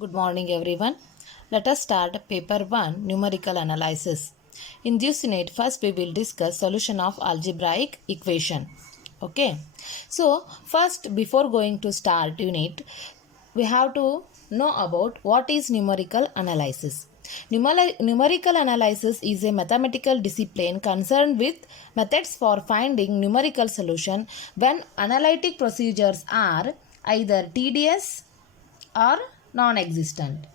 Good morning, everyone. Let us start paper 1 numerical analysis. In this unit, first we will discuss solution of algebraic equation. Okay. So, first before going to start unit, we have to know about what is numerical analysis. Numerical analysis is a mathematical discipline concerned with methods for finding numerical solution when analytic procedures are either tedious or non-existent.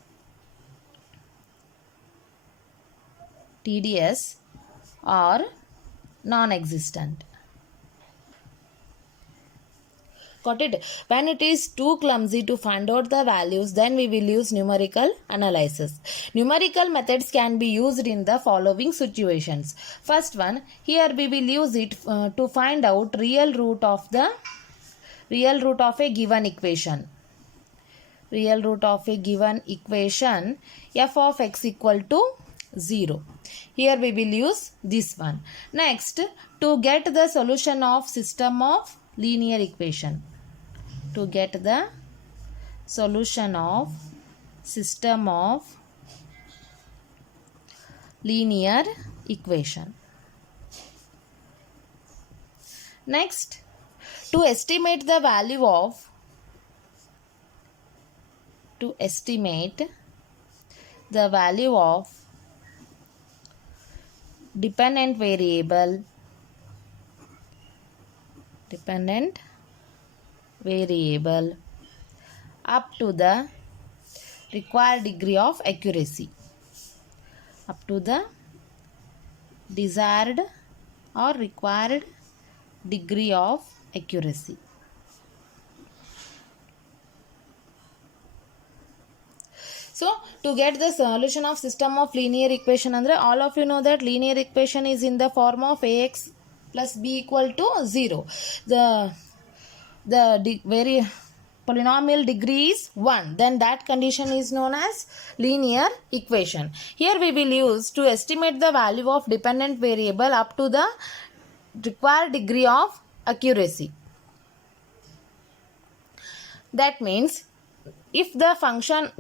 Tedious or non-existent. Got it? When it is too clumsy to find out the values, then we will use numerical analysis. Numerical methods can be used in the following situations. First one, here we will use it to find out real root of a given equation. Real root of a given equation f of x equal to 0. Here we will use this one. Next, to get the solution of system of linear equation. To get the solution of system of linear equation. Next, to estimate the value of dependent variable up to the required degree of accuracy, up to the desired or required degree of accuracy. So, to get the solution of system of linear equation, all of you know that linear equation is in the form of ax plus b equal to 0. The very polynomial degree is 1. Then that condition is known as linear equation. Here we will use to estimate the value of dependent variable up to the required degree of accuracy. That means if the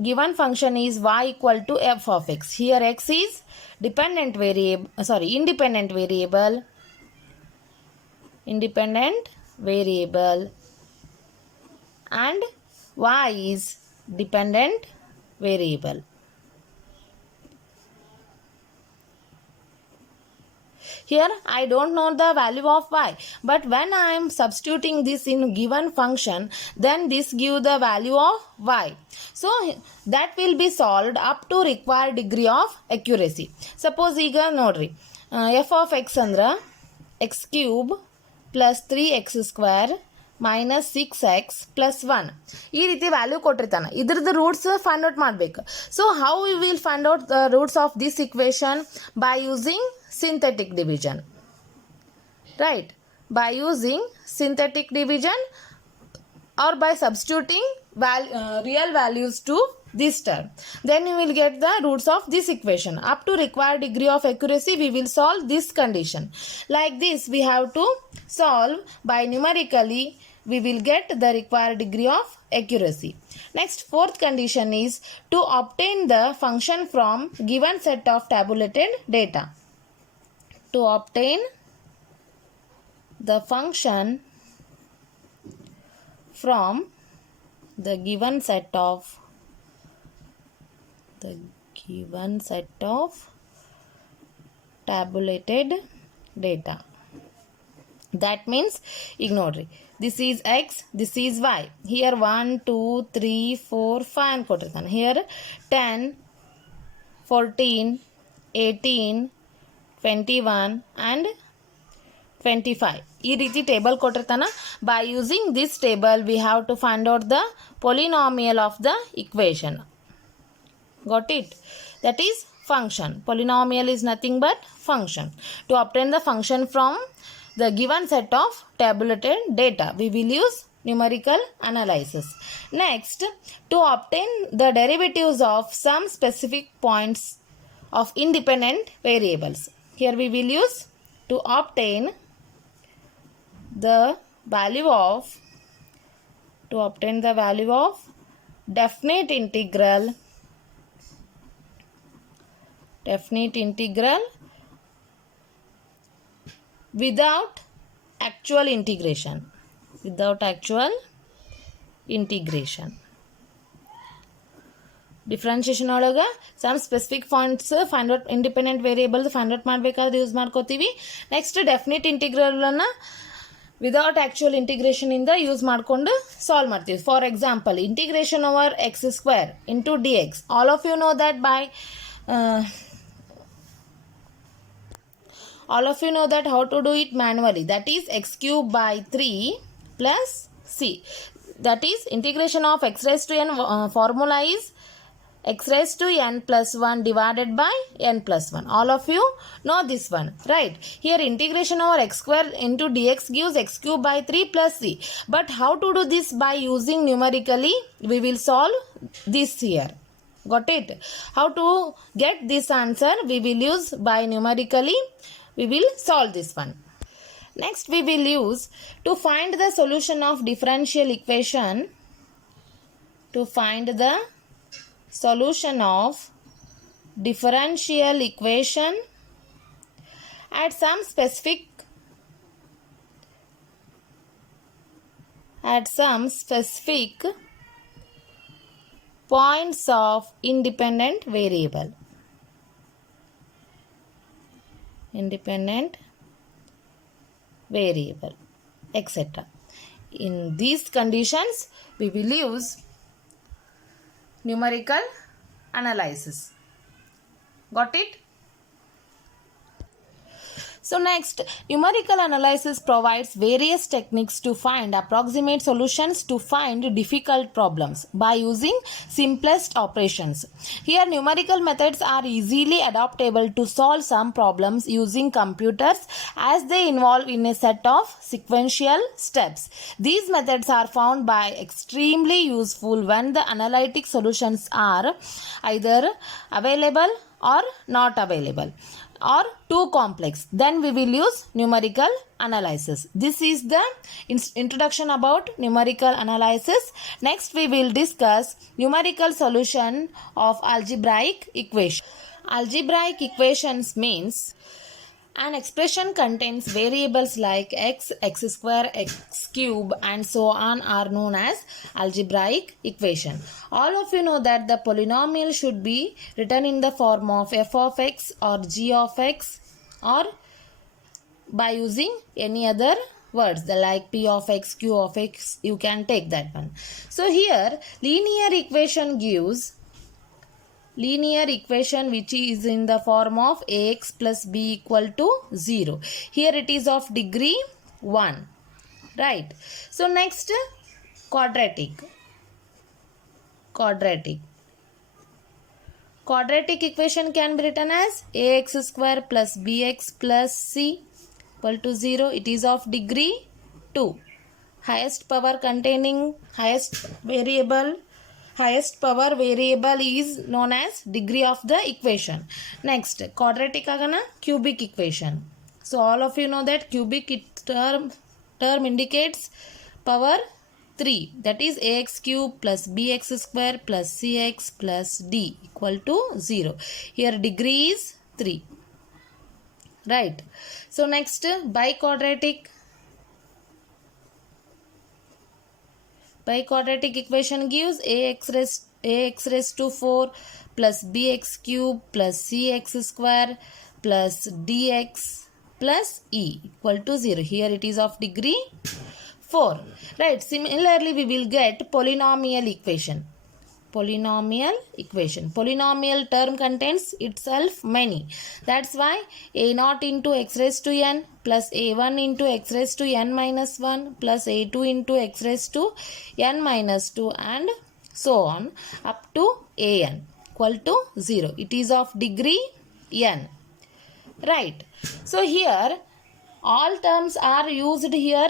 given function is y equal to f of x, here x is independent variable and y is dependent variable. Here I don't know the value of y, but when I am substituting this in given function, then this give the value of y. So that will be solved up to required degree of accuracy. Suppose ಈಗ ನೋಡ್ರಿ f of x ಅಂದ್ರ x cube plus 3x square minus 6x plus 1 ಈ ರೀತಿ value ಕೊಟ್ಟಿರ್ತಾನೆ. ಇದ್ರದ್ದು roots find out ಮಾಡಬೇಕು. So how we will find out the roots of this equation? By using synthetic division, right? By using synthetic division or by substituting real values to this term, then you will get the roots of this equation. Up to required degree of accuracy, we will solve this condition. Like this, we have to solve by numerically, we will get the required degree of accuracy. Next, fourth condition is to obtain the function from given set of tabulated data. To obtain the function from the given set of tabulated data. That means, ignore it. This is x, this is y. Here 1, 2, 3, 4, 5 ಕೊಟ್ಟಿರ್ತಾನೆ. Here 10, 14, 18, 21 and 25 ಈ ರೀತಿ table ಕೊಟ್ಟಿರ್ತಾನ. By using this table, we have to find out the polynomial of the equation. Got it? That is function. Polynomial is nothing but function. To obtain the function from the given set of tabulated data, we will use numerical analysis. Next, to obtain the derivatives of some specific points of independent variables. Here we will use to obtain the value of definite integral without actual integration. Differentiation ಒಳಗೆ some specific points find out independent variables find out ಮಾಡಬೇಕಾದ್ರೆ use ಮಾಡ್ಕೋತೀವಿ. Next definite ಇಂಟಿಗ್ರಲನ್ನು without actual ಇಂಟಿಗ್ರೇಷನಿಂದ use ಮಾಡಿಕೊಂಡು solve ಮಾಡ್ತೀವಿ. For example, integration over x square into d x. All of you know that how to do it manually. That is x cube by 3 plus c. That is integration of x raised to n formula is x raised to n plus 1 divided by n plus 1. All of you know this one, right? Here integration over x square into dx gives x cube by 3 plus c. But how to do this? By using numerically we will solve this here. Got it? How to get this answer? We will use by numerically we will solve this one. Next we will use to find the solution of differential equation. To find the solution of differential equation at some specific points of independent variable, etc. In these conditions we will use numerical analysis. Got it? So next, numerical analysis provides various techniques to find approximate solutions to find difficult problems by using simplest operations. Here numerical methods are easily adaptable to solve some problems using computers as they involve in a set of sequential steps. These methods are found by extremely useful when the analytic solutions are either available or not available or too complex. Then we will use numerical analysis. This is the introduction about numerical analysis. Next we will discuss numerical solution of algebraic equation. Algebraic equations means an expression contains variables like x, x square, x cube and so on are known as algebraic equation. All of you know that the polynomial should be written in the form of f of x or g of x or by using any other words like p of x, q of x, you can take that one. So here linear equation which is in the form of ax plus b equal to 0. Here it is of degree 1, right? So next, quadratic equation can be written as ax square plus bx plus c equal to 0. It is of degree 2. Highest power variable is known as degree of the equation. Next, quadratic agana cubic equation. So all of you know that cubic term indicates power 3, that is ax cube plus bx square plus cx plus d equal to 0. Here degree is 3, right? So next, biquadratic equation gives ax raised to 4 plus bx cube plus cx square plus dx plus e equal to 0. Here it is of degree 4, right? Similarly we will get polynomial equation. Polynomial term contains itself many. That's why a0 into x raised to n plus a1 into x raised to n minus 1 plus a2 into x raised to n minus 2 and so on up to an equal to 0. It is of degree n, right? So here all terms are used here,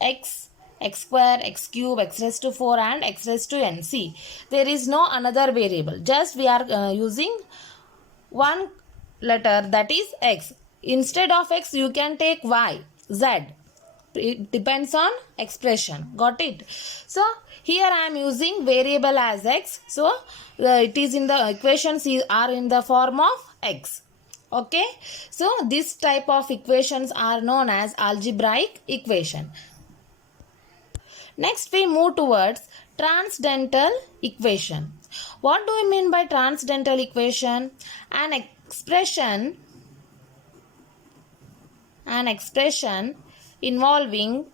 x square, x cube, x raised to 4 and x raised to n. See, there is no another variable, just we are using one letter, that is x. Instead of x you can take y, z, It depends on expression. Got it? So here I am using variable as x. So it is in the equations are in the form of x. Okay. So this type of equations are known as algebraic equation. Next we move towards transcendental equation. What do we mean by transcendental equation? An expression involving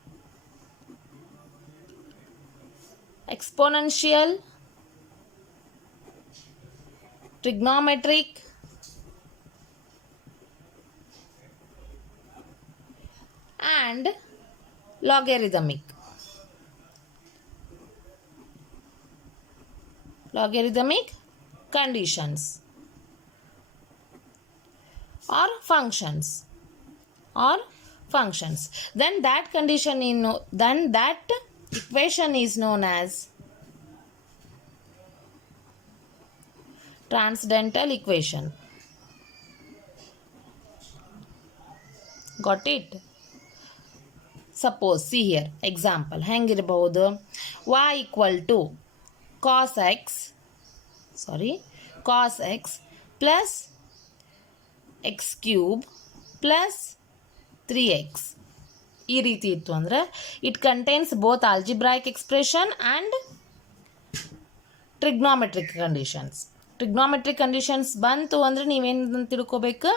exponential, trigonometric, and logarithmic conditions or functions then that equation is known as transcendental equation. Got it? Suppose, see here, example ಹೆಂಗಿರಬಹುದು, y equal to cos x plus x cube plus 3x. ಈ ರೀತಿ ಇತ್ತು ಅಂದ್ರೆ it contains both algebraic expression and trigonometric conditions ಬಂತು ಅಂದ್ರೆ ನೀವೇನು ತಿಳ್ಕೋಬೇಕು,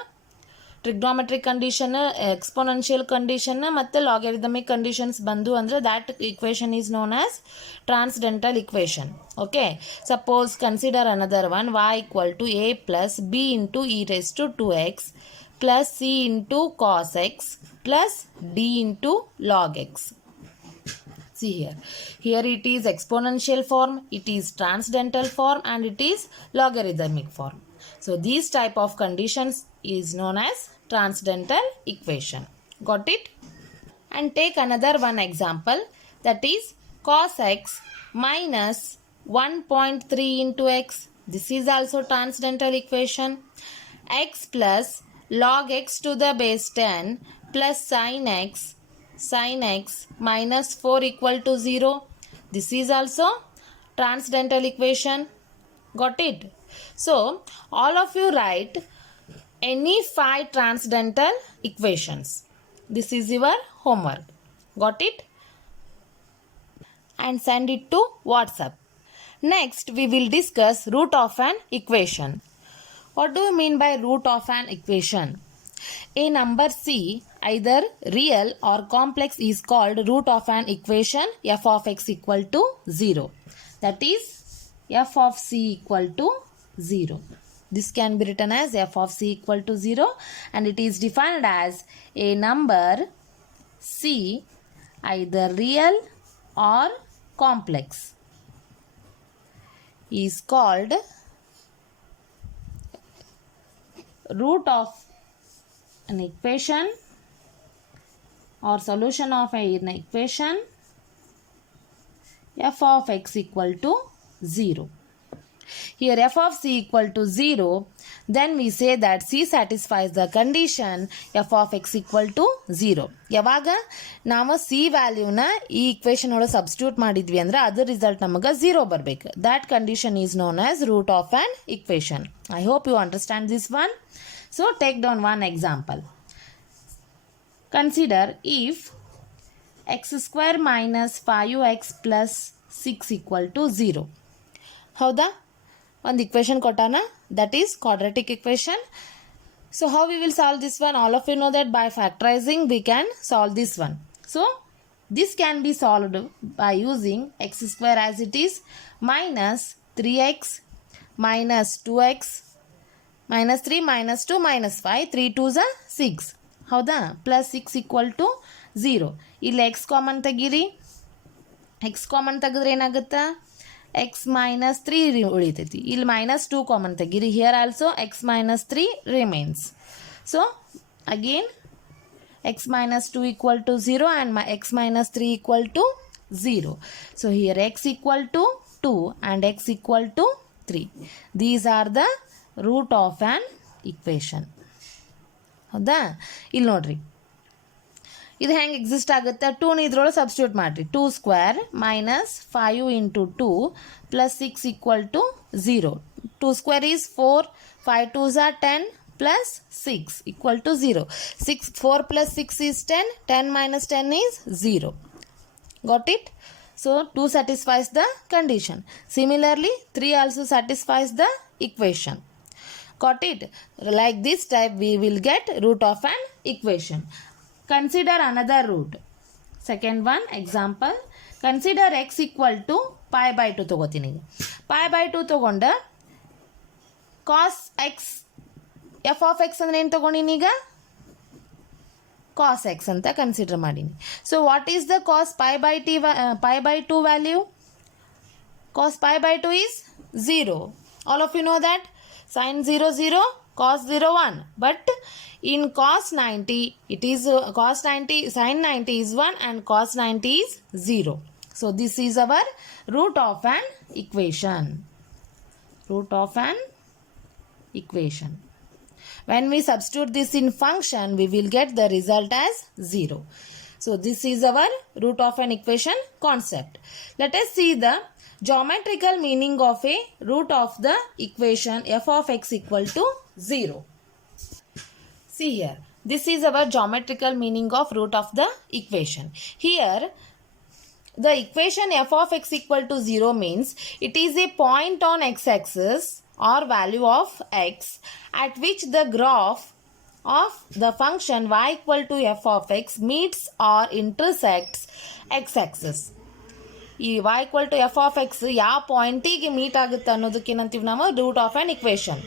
trigonometric condition, exponential condition ಮತ್ತು logarithmic conditions ಬಂದು ಅಂದರೆ that equation is known as transcendental equation. Okay, suppose consider another one, y equal to a plus b into e raised to 2x plus c into cos x plus d into log x. See here it is exponential form, it is transcendental form, and it is logarithmic form. So these type of conditions is known as transcendental equation. Got it? And take another one example, that is cos x minus 1.3 into x. This is also transcendental equation. X plus log x to the base 10 plus sin x minus 4 equal to 0. This is also transcendental equation. Got it? So all of you write any 5 transcendental equations. This is your homework. Got it? And send it to WhatsApp. Next we will discuss root of an equation. What do you mean by root of an equation? A number c, either real or complex, is called root of an equation f of x equal to 0. That is f of c equal to 0. This can be written as f of c equal to 0, and it is defined as a number c, either real or complex, is called root of an equation or solution of an equation f of x equal to 0. Here f of c equal to 0, then we say that c satisfies the condition f of x equal to 0. ಯಾವಾಗ ನಾವು c ವ್ಯಾಲ್ಯೂನ ಈ equation ಒಳಗೆ substitute ಮಾಡಿದ್ವಿ ಅಂದ್ರೆ ಅದರ result ನಮಗೆ 0 ಬರಬೇಕು. that condition is known as root of an equation. I hope you understand this one. So take down one example. Consider if x square minus 5x plus 6 equal to 0. ಹೌದಾ? ಒಂದು equation ಕೊಟ್ಟಾನ, that is quadratic equation. So how we will solve this one? All of you know that by factorizing we can solve this one. So this can be solved by using x square as it is minus 3x minus 2x minus 3 minus 2 minus 5, 3 2s are 6. ಹೌದಾ? plus 6 equal to 0. ಇಲ್ಲಿ x common ತೆಗೀರಿ, x common ತೆಗೆದ್ರೆ ಏನಾಗುತ್ತಾ, x minus 3 ಉಳಿತೈತಿ. ಇಲ್ಲಿ minus 2 common ತೆಗೀರಿ, here also x minus 3 remains. So again x minus 2 equal to 0 and x minus 3 equal to 0. So here x equal to 2 and x equal to 3. These are the root of an equation. ಹೌದಾ? ಇಲ್ಲಿ ನೋಡ್ರಿ, ಇದು ಹೆಂಗೆ exist ಆಗುತ್ತೆ, 2 ಇದ್ರೊಳಗೆ substitute ಮಾಡಿರಿ. 2 square minus 5 into 2 plus 6 equal to 0. 2 square is 4, 5 2s are 10 plus 6 equal to 0. 4 plus 6 is 10, 10 minus 10 is 0. Got it? So 2 satisfies the condition. Similarly 3 also satisfies the equation. Got it? Like this type we will get root of an equation. Consider another root. Second one example. Consider x equal to pi by 2 ತಗೋತೀನಿ. Pi by 2 ತಗೊಂಡ cos x f of x ಅಂದ್ರೆ ಏನು ತಗೊಂಡಿನಿ ಈಗ, cos x ಅಂತ consider ಮಾಡೀನಿ. So what is the cos pi by 2 value? Cos pi by 2 is 0. All of you know that. Sin 0 0, cos 0 1. But in cos 90 it is cos 90 sin 90 is 1 and cos 90 is 0. So this is our root of an equation. Root of an equation. When we substitute this in function, we will get the result as 0. So this is our root of an equation concept. Let us see the geometrical meaning of a root of the equation f of x equal to 0. See here, this is our geometrical meaning of root of the equation. Here the equation f of x equal to 0 means it is a point on x-axis or value of x at which the graph of the function y equal to f of x meets or intersects x-axis. ಈ y equal to f of x ಯಾವ ಪಾಯಿಂಟಿಗೆ meet ಆಗುತ್ತೆ ಅನ್ನೋದಕ್ಕೆ ಏನಂತೀವಿ ನಾವು, root of an equation.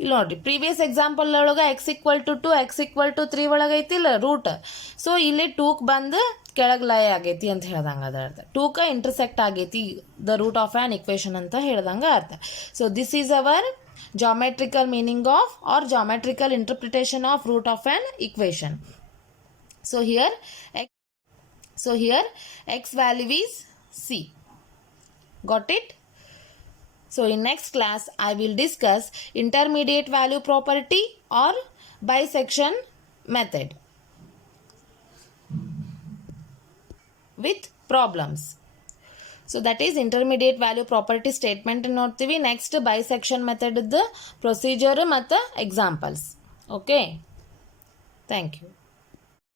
ಇಲ್ಲಿ ನೋಡ್ರಿ, previous example ಒಳಗೆ x equal to 2, x equal to 3 ಒಳಗೆ ಐತಿಲ್ಲ ರೂಟ್. ಸೊ ಇಲ್ಲಿ 2ಕ್ಕೆ ಬಂದು ಕೆಳಗೆ ಲಯ ಆಗೈತಿ ಅಂತ ಹೇಳ್ದಂಗೆ ಅದ ಅರ್ಥ. 2ಕ್ಕೆ ಇಂಟರ್ಸೆಕ್ಟ್ ಆಗೈತಿ the root of an equation ಅಂತ ಹೇಳ್ದಂಗೆ ಅರ್ಥ. So this is our geometrical meaning of or geometrical interpretation of root of an equation. So here x value is c. Got it? So in next class I will discuss intermediate value property or bisection method with problems. So that is intermediate value property statement ನೋಡ್ತೀವಿ. Next bisection method procedure ಮತ್ತು examples. Okay, thank you.